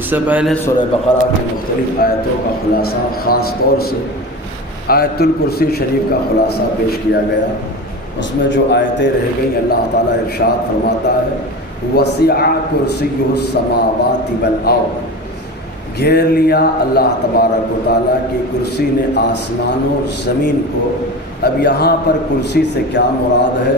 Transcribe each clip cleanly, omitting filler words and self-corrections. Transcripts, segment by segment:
اس سے پہلے سورہ بقرہ کی مختلف آیتوں کا خلاصہ، خاص طور سے آیت الکرسی شریف کا خلاصہ پیش کیا گیا۔ اس میں جو آیتیں رہ گئیں، اللہ تعالیٰ ارشاد فرماتا ہے وسع کرسیہ السماوات والارض، گھیر لیا اللہ تبارک و تعالیٰ کی کرسی نے آسمانوں اور زمین کو۔ اب یہاں پر کرسی سے کیا مراد ہے؟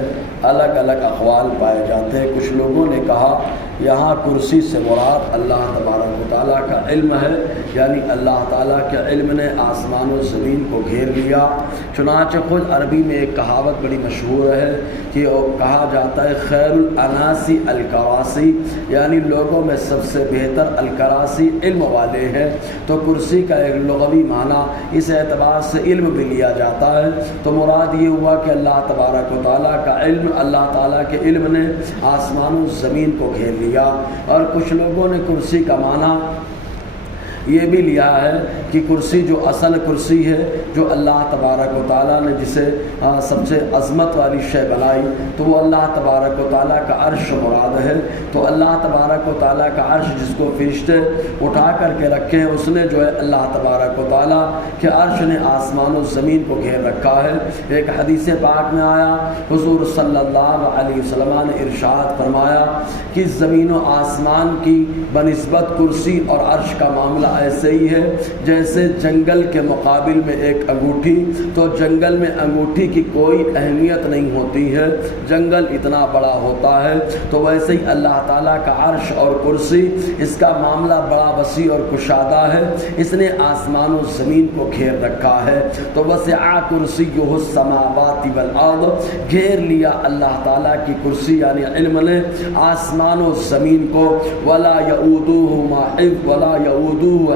الگ الگ اقوال پائے جاتے ہیں۔ کچھ لوگوں نے کہا یہاں کرسی سے مراد اللہ تبارک و تعالیٰ کا علم ہے، یعنی اللہ تعالیٰ کے علم نے آسمان و زمین کو گھیر لیا۔ چنانچہ خود عربی میں ایک کہاوت بڑی مشہور ہے کہ کہا جاتا ہے خیر الاناسی الکراسی، یعنی لوگوں میں سب سے بہتر الکراسی علم والے ہیں۔ تو کرسی کا ایک لغوی معنی اس اعتبار سے علم بھی لیا جاتا ہے۔ تو مراد یہ ہوا کہ اللہ تبارک و تعالیٰ کا علم، اللہ تعالیٰ کے علم نے آسمان و زمین کو گھیر لیا۔ اور کچھ لوگوں نے کرسی کا معنی یہ بھی لیا ہے کہ کرسی جو اصل کرسی ہے، جو اللہ تبارک و تعالیٰ نے جسے سب سے عظمت والی شے بنائی، تو وہ اللہ تبارک و تعالیٰ کا عرش مراد ہے۔ تو اللہ تبارک و تعالیٰ کا عرش جس کو فرشتے اٹھا کر کے رکھے ہیں، اس نے جو ہے اللہ تبارک و تعالیٰ کے عرش نے آسمان و زمین کو گھیر رکھا ہے۔ ایک حدیث پاک میں آیا، حضور صلی اللہ علیہ وسلم نے ارشاد فرمایا کہ زمین و آسمان کی بنسبت کرسی اور عرش کا معاملہ ایسے ہی ہے جیسے جنگل کے مقابل میں ایک انگوٹھی۔ تو جنگل میں انگوٹھی کی کوئی اہمیت نہیں ہوتی ہے، جنگل اتنا بڑا ہوتا ہے۔ تو ویسے ہی اللہ تعالیٰ کا عرش اور کرسی، اس کا معاملہ بڑا وسیع اور کشادہ ہے، اس نے آسمان و زمین کو گھیر رکھا ہے۔ تو وسع کرسیہ السماوات والارض، گھیر لیا اللہ تعالیٰ کی کرسی یعنی علم نے آسمان و زمین کو۔ ولا یؤودہ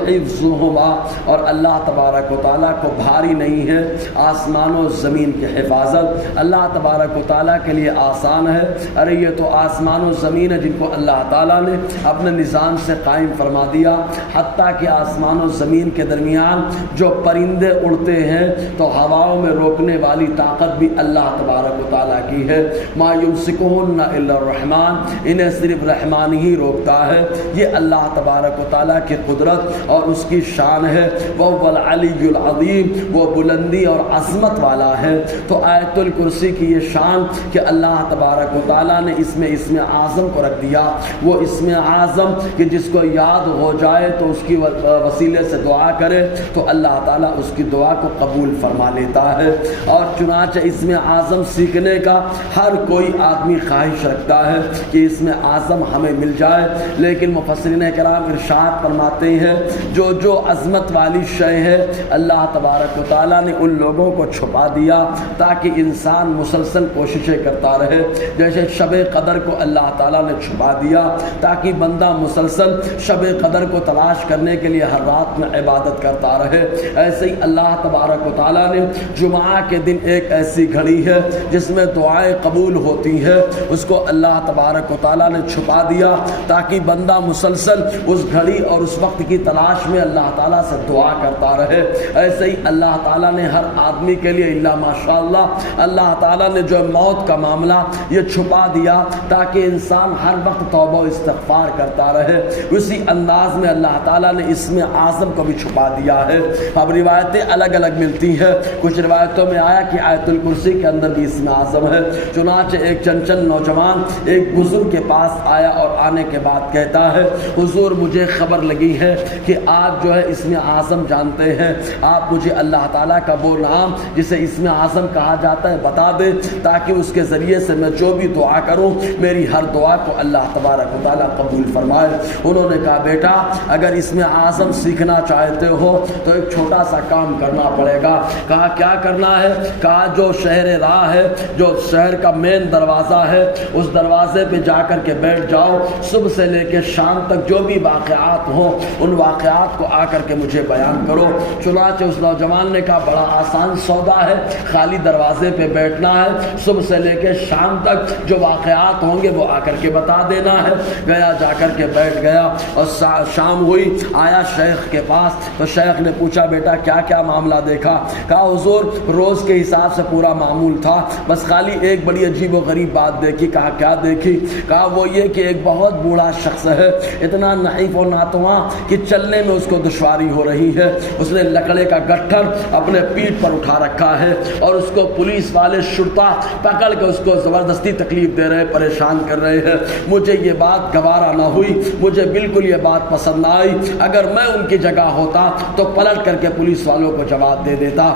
حفظہما، اور اللہ تبارک و تعالیٰ کو بھاری نہیں ہے آسمان و زمین کی حفاظت۔ اللہ تبارک و تعالیٰ کے لیے آسان ہے۔ ارے یہ تو آسمان و زمین ہے جن کو اللہ تعالیٰ نے اپنے نظام سے قائم فرما دیا، حتیٰ کہ آسمان و زمین کے درمیان جو پرندے اڑتے ہیں تو ہواؤں میں روکنے والی طاقت بھی اللہ تبارک و تعالیٰ کی ہے۔ ما یمسکہن الا الرحمن، انہیں صرف رحمان ہی روکتا ہے۔ یہ اللہ تبارک و تعالیٰ کی قدرت اور اس کی شان ہے۔ وہ العلی العظیم، وہ بلندی اور عظمت والا ہے۔ تو آیت الکرسی کی یہ شان کہ اللہ تبارک و تعالیٰ نے اس میں اسم اعظم کو رکھ دیا۔ وہ اسم اعظم کہ جس کو یاد ہو جائے تو اس کی وسیلے سے دعا کرے تو اللہ تعالیٰ اس کی دعا کو قبول فرما لیتا ہے۔ اور چنانچہ اسم اعظم سیکھنے کا ہر کوئی آدمی خواہش رکھتا ہے کہ اسم اعظم ہمیں مل جائے، لیکن مفسرین کرام ارشاد فرماتے ہیں جو عظمت والی شے ہے اللہ تبارک و تعالیٰ نے ان لوگوں کو چھپا دیا تاکہ انسان مسلسل کوششیں کرتا رہے۔ جیسے شب قدر کو اللہ تعالیٰ نے چھپا دیا تاکہ بندہ مسلسل شب قدر کو تلاش کرنے کے لیے ہر رات میں عبادت کرتا رہے، ایسے ہی اللہ تبارک و تعالیٰ نے جمعہ کے دن ایک ایسی گھڑی ہے جس میں دعائیں قبول ہوتی ہے، اس کو اللہ تبارک و تعالیٰ نے چھپا دیا تاکہ بندہ مسلسل اس گھڑی اور اس وقت کی تلاش میں اللہ تعالیٰ سے دعا کرتا رہے۔ ایسے ہی اللہ تعالیٰ نے ہر آدمی کے لیے الا ماشاءاللہ اللہ تعالیٰ نے جو موت کا معاملہ یہ چھپا دیا تاکہ انسان ہر وقت توبہ و استغفار کرتا رہے۔ اسی انداز میں اللہ تعالیٰ نے اسم اعظم کو بھی چھپا دیا ہے۔ اب روایتیں الگ الگ ملتی ہیں، کچھ روایتوں میں آیا کہ آیت الکرسی کے اندر بھی اسم اعظم ہے۔ چنانچہ ایک چنچل نوجوان ایک بزرگ کے پاس آیا اور آنے کے بعد کہتا ہے حضور مجھے خبر لگی ہے کہ آپ جو ہے اسم اعظم جانتے ہیں، آپ مجھے اللہ تعالیٰ کا وہ نام جسے اسم اعظم کہا جاتا ہے بتا دیں تاکہ اس کے ذریعے سے میں جو بھی دعا کروں میری ہر دعا کو اللہ تبارک و تعالیٰ قبول فرمائے۔ انہوں نے کہا بیٹا اگر اسم اعظم سیکھنا چاہتے ہو تو ایک چھوٹا سا کام کرنا پڑے گا۔ کہا کیا کرنا ہے؟ کہا جو شہر راہ ہے، جو شہر کا مین دروازہ ہے، اس دروازے پہ جا کر کے بیٹھ جاؤ، صبح سے لے کے شام تک جو بھی واقعات ہوں ان واقعات واقعات کو آ کر کے مجھے بیان کرو۔ چنانچہ اس نوجوان نے کہا بڑا آسان سودا ہے، خالی دروازے پہ بیٹھنا ہے، صبح سے لے کے شام تک جو واقعات ہوں گے وہ آ کر کے بتا دینا ہے۔ گیا، جا کر کے بیٹھ گیا اور شام ہوئی، آیا شیخ کے پاس تو شیخ نے پوچھا بیٹا کیا کیا معاملہ دیکھا؟ کہا حضور روز کے حساب سے پورا معمول تھا، بس خالی ایک بڑی عجیب و غریب بات دیکھی۔ کہا کیا دیکھی؟ کہا وہ یہ کہ ایک بہت بوڑھا شخص ہے، اتنا نحیف و ناتواں کہ چلنے میں اس کو دشواری ہو رہی ہے، اس نے لکڑے کا گٹھر اپنے پیٹھ پر اٹھا رکھا ہے اور اس کو پولیس والے شرطا پکڑ کے اس کو زبردستی تکلیف دے رہے، پریشان کر رہے ہیں۔ مجھے یہ بات گوارا نہ ہوئی، مجھے بالکل یہ بات پسند نہ آئی، اگر میں ان کی جگہ ہوتا تو پلٹ کر کے پولیس والوں کو جواب دے دیتا،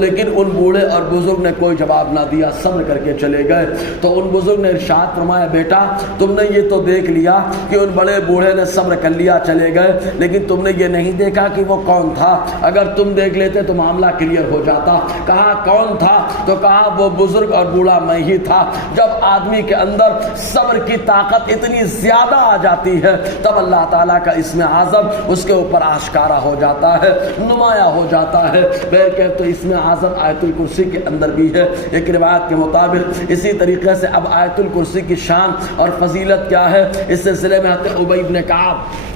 لیکن ان بوڑھے اور بزرگ نے کوئی جواب نہ دیا، صبر کر کے چلے گئے۔ تو ان بزرگ نے ارشاد فرمایا بیٹا تم نے یہ تو دیکھ لیا کہ ان بڑے بوڑھے نے صبر کر لیا، چلے گئے، لیکن تم نے یہ نہیں دیکھا کہ وہ کون تھا، اگر تم دیکھ لیتے تو معاملہ کلیئر ہو جاتا۔ کہا کون تھا؟ تو کہا وہ بزرگ اور بوڑھا میں ہی تھا۔ جب آدمی کے اندر صبر کی طاقت اتنی زیادہ آ جاتی ہے تب اللہ تعالیٰ کا اسم اعظم اس کے اوپر آشکارا ہو جاتا ہے، نمایاں ہو جاتا ہے۔ بہرکیف تو اسم اعظم آیت الکرسی کے اندر بھی ہے ایک روایت کے مطابق۔ اسی طریقے سے اب آیت الکرسی کی شان اور فضیلت کیا ہے، اس سلسلے میں حضرت ابی بن کعب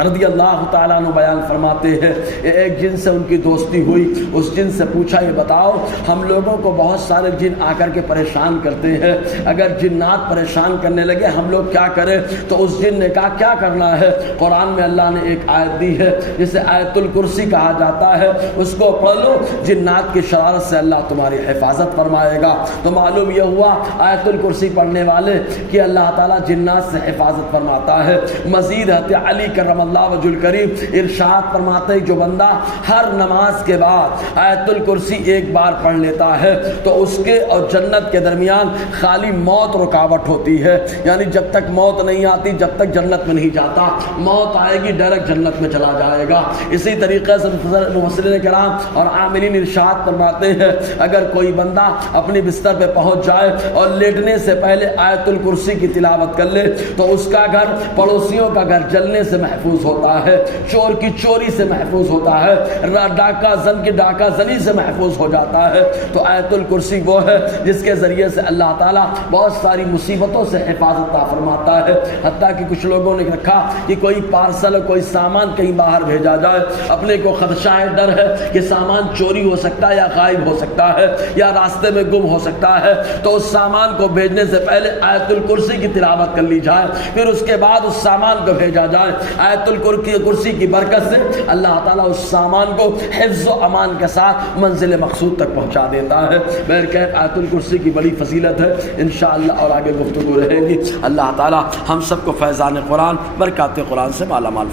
رضی اللہ تعالیٰ عنہ بیان فرماتے ہیں ایک جن سے ان کی دوستی ہوئی، اس جن سے پوچھا یہ بتاؤ ہم لوگوں کو بہت سارے جن آ کر کے پریشان کرتے ہیں، اگر جنات پریشان کرنے لگے ہم لوگ کیا کریں؟ تو اس جن نے کہا کیا کرنا ہے؟ قرآن میں اللہ نے ایک آیت دی ہے جسے آیت الکرسی کہا جاتا ہے، اس کو پڑھ لو، جنات کی شرارت سے اللہ تمہاری حفاظت فرمائے گا۔ تو معلوم یہ ہوا آیت الکرسی پڑھنے والے کہ اللہ تعالیٰ جنات سے حفاظت فرماتا ہے۔ مزید حضرت علی کرم اللہ وجہ الکریم ارشاد فرماتے ہیں جو بندہ ہر نماز کے بعد آیت الکرسی ایک بار پڑھ لیتا ہے تو اس کے اور جنت کے درمیان خالی موت رکاوٹ ہوتی ہے، یعنی جب تک موت نہیں آتی، جب تک جنت میں نہیں جاتا، موت آئے گی ڈائریکٹ جنت میں چلا جائے گا۔ اسی طریقے سے مفسرین کرام اور عاملین ارشاد فرماتے ہیں اگر کوئی بندہ اپنی بستر پہ پہنچ جائے اور لیٹنے سے پہلے آیت الکرسی کی تلاوت کر لے تو اس کا گھر پڑوسیوں کا گھر جلنے سے محفوظ ہوتا ہے، چور کی چوری سے محفوظ ہوتا ہے، ڈاکہ زن کی ڈاکہ زنی سے محفوظ ہو جاتا ہے۔ تو آیت الکرسی وہ ہے جس کے ذریعے سے اللہ تعالیٰ بہت ساری مصیبتوں سے حفاظت عطا فرماتا ہے۔ حتیٰ کہ کچھ لوگوں نے رکھا کہ کوئی پارسل کوئی سامان کہیں باہر بھیجا جائے، اپنے کو خدشہ ہے، ڈر ہے کہ سامان چوری ہو سکتا ہے یا غائب ہو سکتا ہے یا راستے میں گم ہو سکتا ہے، تو اس سامان کو بھیجنے سے پہلے آیت الکرسی کی تلاوت کر لی جائے، پھر اس کے بعد اس سامان کو بھیجا جائے۔ آیت الکرسی کی برکت سے اللہ تعالیٰ اس سامان کو حفظ و امان کے ساتھ منزل مقصود تک پہنچا دیتا ہے۔ بہرکیف آیت الکرسی کی بڑی فضیلت ہے، انشاءاللہ اور آگے گفتگو رہے گی۔ اللہ تعالیٰ ہم سب کو فیضان قرآن برکات قرآن سے مالا مال